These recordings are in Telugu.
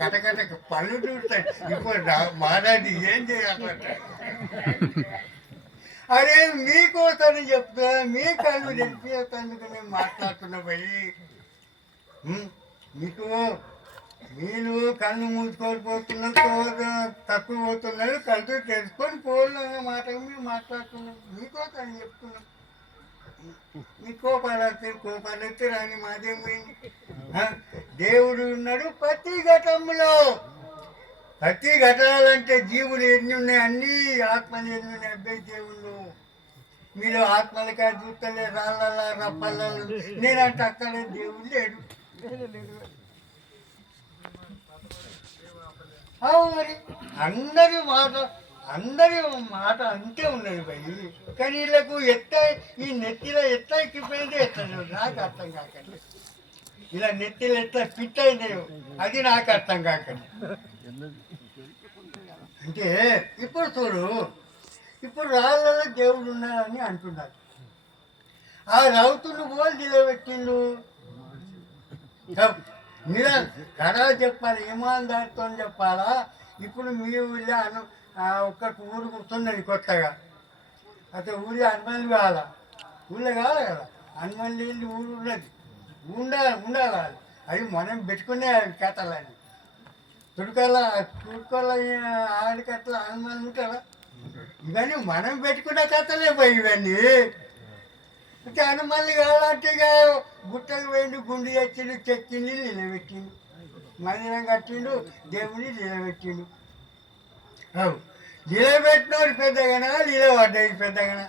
కటకట పళ్ళు చూస్తాయి. ఇప్పుడు నా- మాట్లాడి ఏం చేయాలంట? అరే మీకోసం చెప్తా మీ కళ్ళు తెలిపేందుకు నేను మాట్లాడుతున్నా పోయి. మీకు మీరు కళ్ళు మూసుకోకపోతున్నారు తక్కువ పోతున్నారు కళ్ళు తెలుసుకొని పోలన్న మాట మీరు మాట్లాడుతున్నాం మీకోసం చెప్తున్నాం. మీ కోపాలు వస్తాయి కోపాలు వస్తే రాని మాదేం పోయింది? దేవుడు ఉన్నాడు ప్రతి ఘటంలో ప్రతి ఘటనాలంటే జీవులు ఎన్ని ఉన్నాయి? అన్ని ఆత్మలు ఎన్ని ఉన్నాయి? అబ్బాయి దేవుళ్ళు. మీరు ఆత్మలకాయ చూస్తలే రాళ్ళ రప్పల. నేనంటే అక్కడే దేవుడు లేడు. అవు మరి అందరి మాట అందరి మాట అంతే ఉన్నది భయ్ కానీ వీళ్ళకు ఎట్ట ఈ నెత్తిలో ఎత్త ఎక్కిపోయింది ఎట్లా? నాకు అర్థం కాకండి ఇలా నెత్తిలో ఎట్లా ఫిట్ అయినాయో అది నాకు అర్థం కాకండి అంటే ఇప్పుడు చూడు ఇప్పుడు రాళ్ళలో దేవుడు ఉన్నాడని అంటున్నారు. ఆ రౌతులు పోలు నిలబెట్టిండు నిరా కడా చెప్పాలి ఇమాందారితో చెప్పాలా? ఇప్పుడు మీ ఊళ్ళో అను ఒక్క ఊరు గుర్తున్నది కొత్తగా. అయితే ఊరి అనుమతి కావాలా? ఊళ్ళో కావాలి కదా? అనుమతి ఊరు ఉన్నది. ఉండాలి ఉండాలి? అది. అవి మనం పెట్టుకునే కథలని తుడుకల తుడుకల ఆడికట్ల హనుమాన్ ఉంటారా ఇవన్నీ మనం పెట్టుకునే కథలే పోయి ఇవన్నీ. అంటే హనుమాన్లు కావాలంటే ఇక గుట్టలు పోయిండు గుండు తెచ్చిండు చెక్కిండు నిలబెట్టిండు. మందిరం కట్టిండు దేవుని నిలబెట్టిండు. అవు. నిలబెట్టినోడు పెద్దగానా నిలబడ్డాయి పెద్దగానా?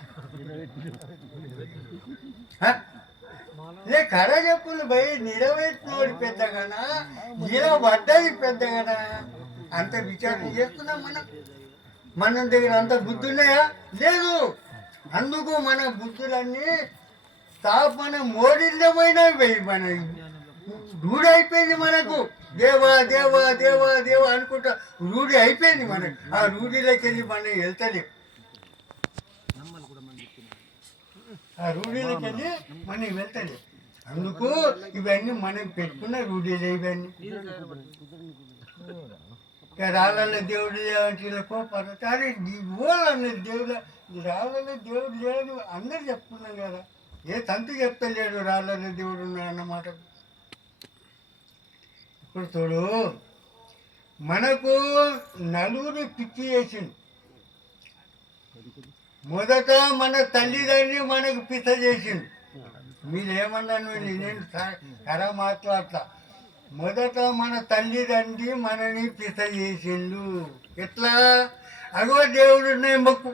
లే కథ చెప్పులు పోయి నిలబెట్టినోడు పెద్దగానా? నిలబడ్డది పెద్దగానా? అంత విచారణ చేస్తున్నాం మనం. మన దగ్గర అంత బుద్ధి ఉన్నాయా లేదు. అందుకు మన బుద్ధులన్నీ స్థాపన మోడీల్లో పోయినా పోయి మన రూఢి అయిపోయింది మనకు. దేవా దేవా దేవా దేవా అనుకుంటా రూఢి అయిపోయింది మనకు. ఆ రూఢిలోకి వెళ్ళి మనం వెళ్తలేం. ఆ రూఢిలోకి వెళ్ళి మనం వెళ్తలేం. అందుకు ఇవన్నీ మనం పెట్టుకున్న రూఢీలు ఇవన్నీ. రాళ్ళ దేవుడు లేవంటే కోపారు అరే ఈ ఊళ్ళన్న దేవుడు రాళ్ళ దేవుడు లేడు అందరు చెప్తున్నాం కదా. ఏ తంతు చెప్తలేడు రాళ్ళ దేవుడు ఉన్నాడు అన్నమాట ఇప్పుడు చూడు మనకు నలుగురు పిచ్చి చేసింది మొదట మన తల్లిదండ్రి మనకు పిచ్చ చేసింది మీరేమన్నాను నేను ఎలా మాట్లాడతా. మొదట మన తల్లిదండ్రి మనని పిస చేసిండు. ఎట్లా? అగో దేవుడు ఉన్నాయి మొక్కు.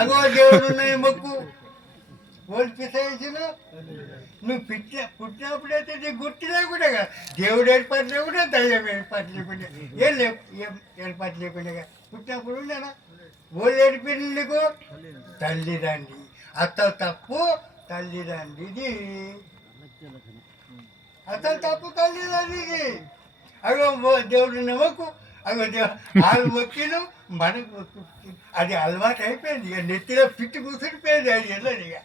అగో దేవుడు ఉన్నాయి మొక్కు. వాళ్ళు పిస చేసిన నువ్వు పిట్ట పుట్టినప్పుడైతే నీకు గుర్తు లేకుండా కదా దేవుడు ఏర్పాటు లేకుండా దయ్యం ఏర్పాటు లేకుండా ఏం లే ఏర్పాటు లేకుండా పుట్టినప్పుడు ఉండేనా? వాళ్ళు ఏడిపిండు నీకు? తల్లిదండ్రి. అత్త తప్పు తల్లిదండ్రిది అతను తప్పు తల్లిదండ్రికి. అగో దేవుడు నమ్మకు. అగో వాళ్ళు మొక్కిను మనకు. అది అలవాటు అయిపోయింది. ఇక నెత్తిలో పిట్టి కూర్చుండిపోయింది అది వెళ్ళదు ఇక.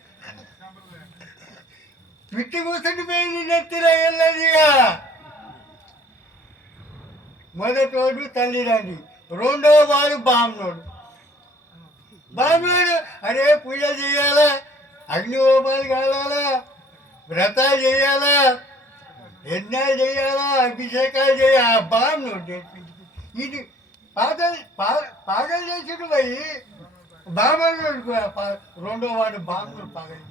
పిట్టి కూర్చుండిపోయింది నెత్తిలో వెళ్ళదు ఇక. మొదటోడు తల్లిదండ్రి. రెండో వాడు బామ్మనోడు బామ్మనోడు అరే పూజ చేయాలా? అగ్ని హోమాలు కావాలా వ్రతాలు చేయాలా? యజ్ఞాలు చేయాలా? అభిషేకాలు చేయాలా? బామ్మనోడు ఇది పాదలు పాగలు చేసిన పోయి బామ్మనోడు రెండో వాడు బామ్మనోడు పాగలు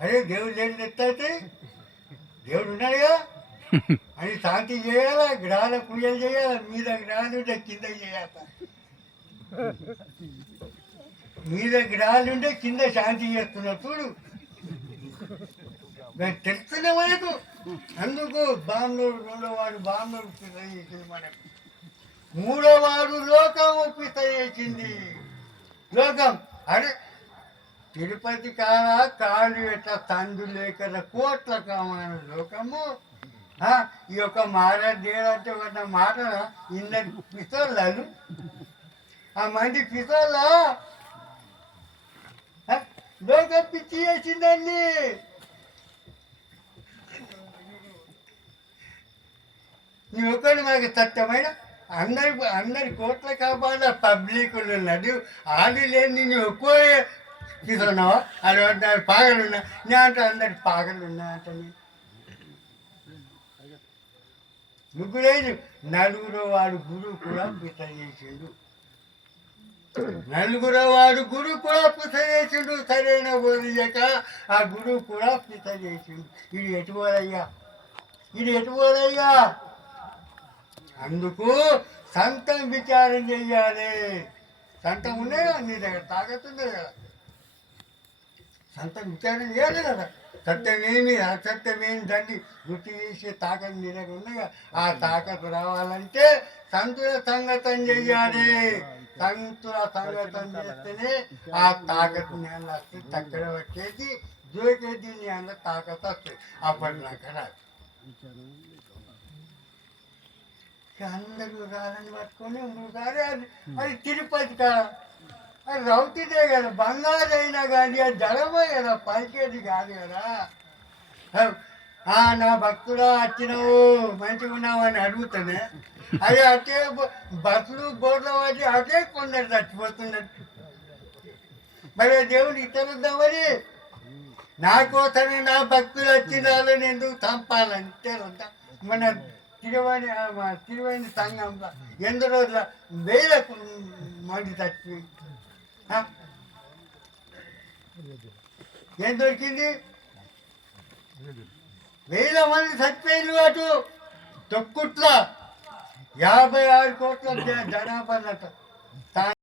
అరే దేవుడు లేని ఎత్తైతే దేవుడు ఉన్నాడుగా అని శాంతి చేయాలా? గ్రహాల పూజలు చేయాలా? మీద గ్రహాలు ఉంటే కింద చేయాలి? మీద దగ్గర ఉంటే కింద శాంతి చేస్తున్నారు చూడు. నాకు తెలుస్తున్న మనకు. అందుకు బాంబుడు రెండో వాడు బాంబుడు పిత చేసింది మనకు. మూడో వాడు లోకం పిత చేసింది. లోకం. అరే తిరుపతి కాడ కాలు ఎట్లా తండ్రి లేక కోట్ల కామైన లోకము? ఈ యొక్క మాట ఒక మాట ఇన్న పిసోళ్ళు ఆ మంది పిసోళ్ళ లోకం పిచ్చి చేసిందండి నీ ఒక్కడి మాకు సత్యమైన అందరి అందరి కోట్ల కాపాడ పబ్లిక్లు నది ఆది లేని నువ్వు ఎక్కువ తీసుకున్నావా అది వద్ద పాగలున్నా నేను అంటే అందరి పాగలున్నా అంటే ముగ్గురేది నలుగురు వాడు గురువు కూడా పిత చేసిండు నలుగురు వాడు గురు కూడా పిత చేసిండు సరైన బోధించక ఆ గురువు కూడా పిత చేసిండు. ఇది ఎటు పోదయ్యా ఇది ఎటు పోదయ్యా అందుకు సంతం విచారం చెయ్యాలి. సంతం ఉండే కదా నీ దగ్గర తాగతుండే కదా. సంతం విచారం చేయాలి కదా. సత్యమేమి అసత్యమేమి దాన్ని గుర్తు చేసే తాకత్ నీ దగ్గర ఉంది కదా. ఆ తాకత్ రావాలంటే సంతుల సంగతం చెయ్యాలి. సంతుల సంగతం చేస్తేనే ఆ తాకత్ నేను వస్తే తక్కడ వచ్చేసి జోకేది నీ అన్న తాకత్ వస్తుంది అప్పటిదాకా రాదు. ఇక అందరూ రాలని పట్టుకొని ఇంకోసారి అది అది తిరుపతి కాడ అది రౌతిదే కదా బంగారు అయినా కానీ అది జడమే కదా పలికేది కాదు కదా. ఆ, నా భక్తుడా వచ్చినావు మంచిగా ఉన్నావు అని అడుగుతానే అది అట్టే బస్సులు బోర్ల వచ్చి అదే కొందరు చచ్చిపోతున్నట్టు మరి దేవుడు ఇతరుద్దా మరి నా కోసమే నా భక్తులు వచ్చిన ఎందుకు చంపాలని తెలుద్దా మన తిరువని తిరువని సంఘంలో రోజుల వేలకు మంది చచ్చి ఏం దొరికింది? వేల మంది చచ్చిపోయింది అటు. తొక్కుట్ల యాభై ఆరు కోట్ల జనాభా